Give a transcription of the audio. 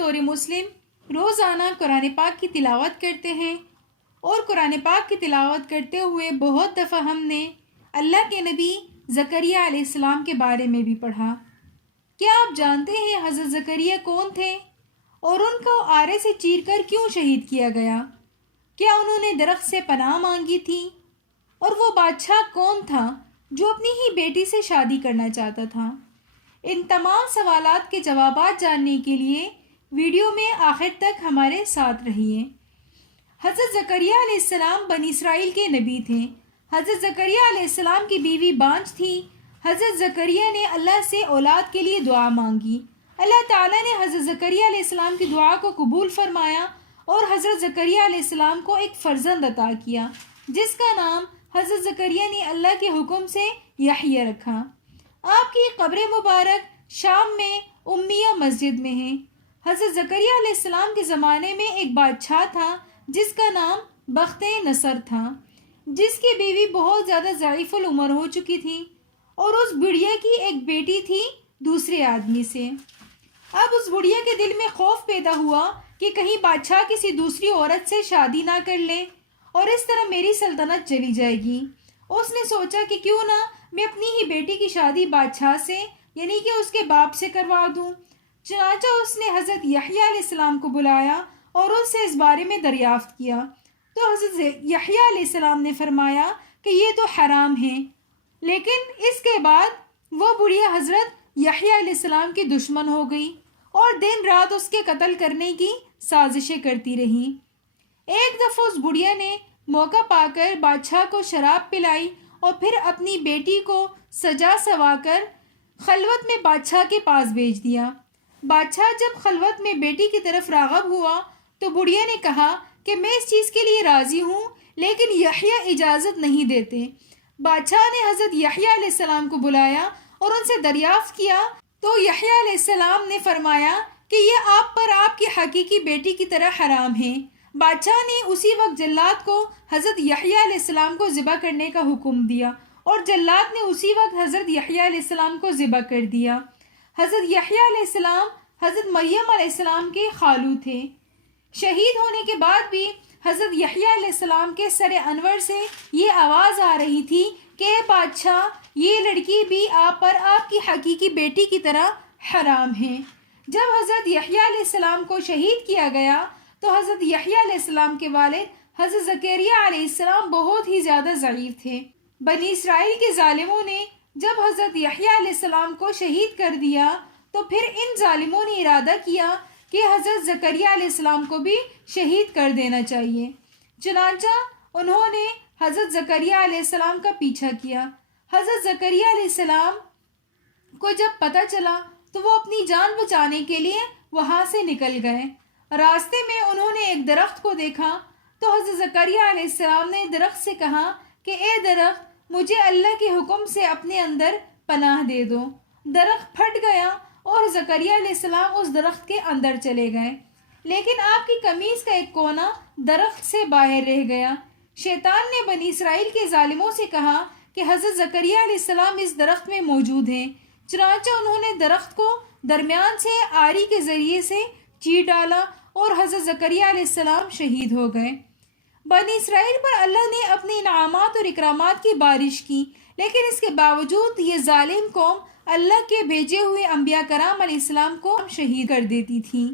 بطور مسلم روزانہ قرآن پاک کی تلاوت کرتے ہیں، اور قرآن پاک کی تلاوت کرتے ہوئے بہت دفعہ ہم نے اللہ کے نبی زکریہ علیہ السلام کے بارے میں بھی پڑھا۔ کیا آپ جانتے ہیں حضرت زکریہ کون تھے اور ان کو آرے سے چیر کر کیوں شہید کیا گیا؟ کیا انہوں نے درخت سے پناہ مانگی تھی؟ اور وہ بادشاہ کون تھا جو اپنی ہی بیٹی سے شادی کرنا چاہتا تھا؟ ان تمام سوالات کے جوابات جاننے کے لیے ویڈیو میں آخر تک ہمارے ساتھ رہیے۔ حضرت زکریہ علیہ السلام بنی اسرائیل کے نبی تھے۔ حضرت زکریہ علیہ السلام کی بیوی بانجھ تھی۔ حضرت زکریہ نے اللہ سے اولاد کے لیے دعا مانگی۔ اللہ تعالیٰ نے حضرت زکریہ علیہ السلام کی دعا کو قبول فرمایا اور حضرت زکریہ علیہ السلام کو ایک فرزند عطا کیا جس کا نام حضرت زکریہ نے اللہ کے حکم سے یحییٰ رکھا۔ آپ کی قبر مبارک شام میں امیہ مسجد میں ہے۔ حضرت زکریہ علیہ السلام کے زمانے میں ایک بادشاہ تھا جس کا نام بخت نصر تھا، جس کی بیوی بہت زیادہ ضعیف العمر ہو چکی تھی اور اس بڑھیا کی ایک بیٹی تھی دوسرے آدمی سے۔ اب اس بڑھیا کے دل میں خوف پیدا ہوا کہ کہیں بادشاہ کسی دوسری عورت سے شادی نہ کر لے اور اس طرح میری سلطنت چلی جائے گی۔ اس نے سوچا کہ کیوں نہ میں اپنی ہی بیٹی کی شادی بادشاہ سے یعنی کہ اس کے باپ سے کروا دوں۔ چنانچہ اس نے حضرت یحییٰ علیہ السلام کو بلایا اور اس سے اس بارے میں دریافت کیا تو حضرت یحییٰ علیہ السلام نے فرمایا کہ یہ تو حرام ہے، لیکن اس کے بعد وہ بڑھیا حضرت یحییٰ علیہ السلام کی دشمن ہو گئی اور دن رات اس کے قتل کرنے کی سازشیں کرتی رہی۔ ایک دفعہ اس بڑھیا نے موقع پا کر بادشاہ کو شراب پلائی اور پھر اپنی بیٹی کو سجا سوا کر خلوت میں بادشاہ کے پاس بھیج دیا۔ بادشاہ جب خلوت میں بیٹی کی طرف راغب ہوا تو بڑھیا نے کہا کہ میں اس چیز کے لیے راضی ہوں، لیکن یحییٰ اجازت نہیں دیتے۔ بادشاہ نے حضرت یحییٰ علیہ السلام کو بلایا اور ان سے دریافت کیا تو یحییٰ علیہ السلام نے فرمایا کہ یہ آپ پر آپ کی حقیقی بیٹی کی طرح حرام ہے۔ بادشاہ نے اسی وقت جلاد کو حضرت یحییٰ علیہ السلام کو ذبح کرنے کا حکم دیا اور جلاد نے اسی وقت حضرت یحییٰ علیہ السلام کو ذبح کر دیا۔ حضرت یحییٰ علیہ السلام حضرت مریم علیہ السلام کے خالو تھے۔ شہید ہونے کے بعد بھی حضرت یحییٰ علیہ السلام کے سر انور سے یہ آواز آ رہی تھی کہ اے بادشاہ، یہ لڑکی بھی آپ پر آپ کی حقیقی بیٹی کی طرح حرام ہے۔ جب حضرت یحییٰ علیہ السلام کو شہید کیا گیا تو حضرت یحییٰ علیہ السلام کے والد حضرت زکریہ علیہ السلام بہت ہی زیادہ ضعیف تھے۔ بنی اسرائیل کے ظالموں نے جب حضرت یحییٰ علیہ السلام کو شہید کر دیا تو پھر ان ظالموں نے ارادہ کیا کہ حضرت زکریہ علیہ السلام کو بھی شہید کر دینا چاہیے۔ چنانچہ انہوں نے حضرت زکریہ علیہ السلام کا پیچھا کیا۔ حضرت زکریہ علیہ السلام کو جب پتہ چلا تو وہ اپنی جان بچانے کے لیے وہاں سے نکل گئے۔ راستے میں انہوں نے ایک درخت کو دیکھا تو حضرت زکریہ علیہ السلام نے درخت سے کہا کہ اے درخت، مجھے اللہ کے حکم سے اپنے اندر پناہ دے دو۔ درخت پھٹ گیا اور زکریہ علیہ السلام اس درخت کے اندر چلے گئے، لیکن آپ کی قمیص کا ایک کونا درخت سے باہر رہ گیا۔ شیطان نے بنی اسرائیل کے ظالموں سے کہا کہ حضرت زکریہ علیہ السلام اس درخت میں موجود ہیں۔ چنانچہ انہوں نے درخت کو درمیان سے آری کے ذریعے سے چیر ڈالا اور حضرت زکریہ علیہ السلام شہید ہو گئے۔ بنی اسرائیل پر اللہ نے اپنے انعامات اور اکرامات کی بارش کی، لیکن اس کے باوجود یہ ظالم قوم اللہ کے بھیجے ہوئے انبیاء کرام علیہ السلام کو شہید کر دیتی تھی۔